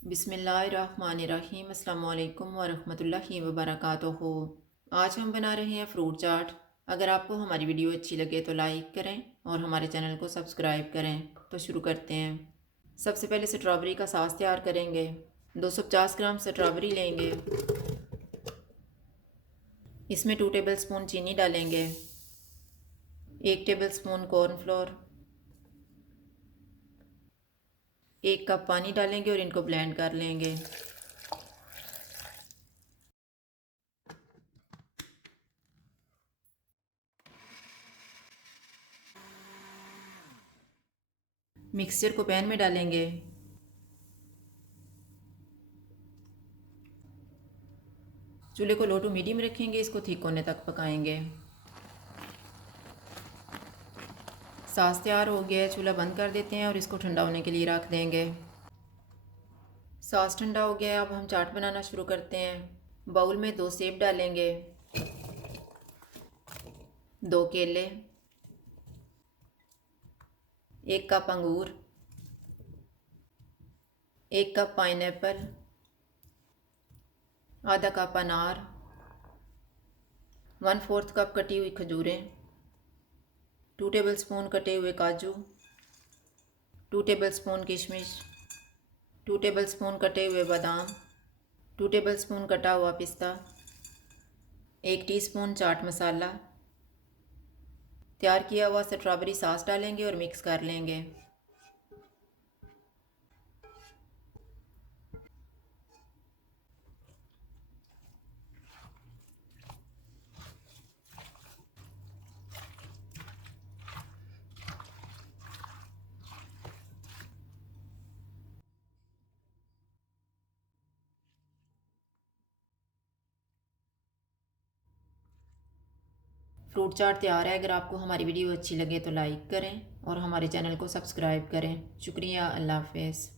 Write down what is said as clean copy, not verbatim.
बिस्मिल्लाहिर्रहमानिर्रहीम। अस्सलाम वालेकुम वरहमतुल्लाहि वबरकातुहू। आज हम बना रहे हैं फ्रूट चाट। अगर आपको हमारी वीडियो अच्छी लगे तो लाइक करें और हमारे चैनल को सब्सक्राइब करें। तो शुरू करते हैं। सबसे पहले स्ट्रॉबेरी का सास तैयार करेंगे। 250 ग्राम स्ट्रॉबेरी लेंगे। इसमें 2 टेबलस्पून चीनी डालेंगे, 1 टेबलस्पून कॉर्नफ्लोर, 1 कप पानी डालेंगे और इनको ब्लेंड कर लेंगे। मिक्सचर को पैन में डालेंगे। चूल्हे को लो टू मीडियम रखेंगे। इसको थिक होने तक पकाएंगे। सास तैयार हो गया है। चूल्हा बंद कर देते हैं और इसको ठंडा होने के लिए रख देंगे। सास ठंडा हो गया है। अब हम चाट बनाना शुरू करते हैं। बाउल में 2 सेब डालेंगे, 2 केले, 1 कप अंगूर, 1 कप पाइनएप्पल, आधा कप अनार, 1/4 कप कटी हुई खजूरें, 2 टेबलस्पून कटे हुए काजू, 2 टेबलस्पून किशमिश, 2 टेबलस्पून कटे हुए बादाम, 2 टेबलस्पून कटा हुआ पिस्ता, 1 टीस्पून चाट मसाला। तैयार किया हुआ स्ट्रॉबेरी सॉस डालेंगे और मिक्स कर लेंगे। फ्रूट चाट तैयार है। अगर आपको हमारी वीडियो अच्छी लगे तो लाइक करें और हमारे चैनल को सब्सक्राइब करें। शुक्रिया। अल्लाह हाफ़िज़।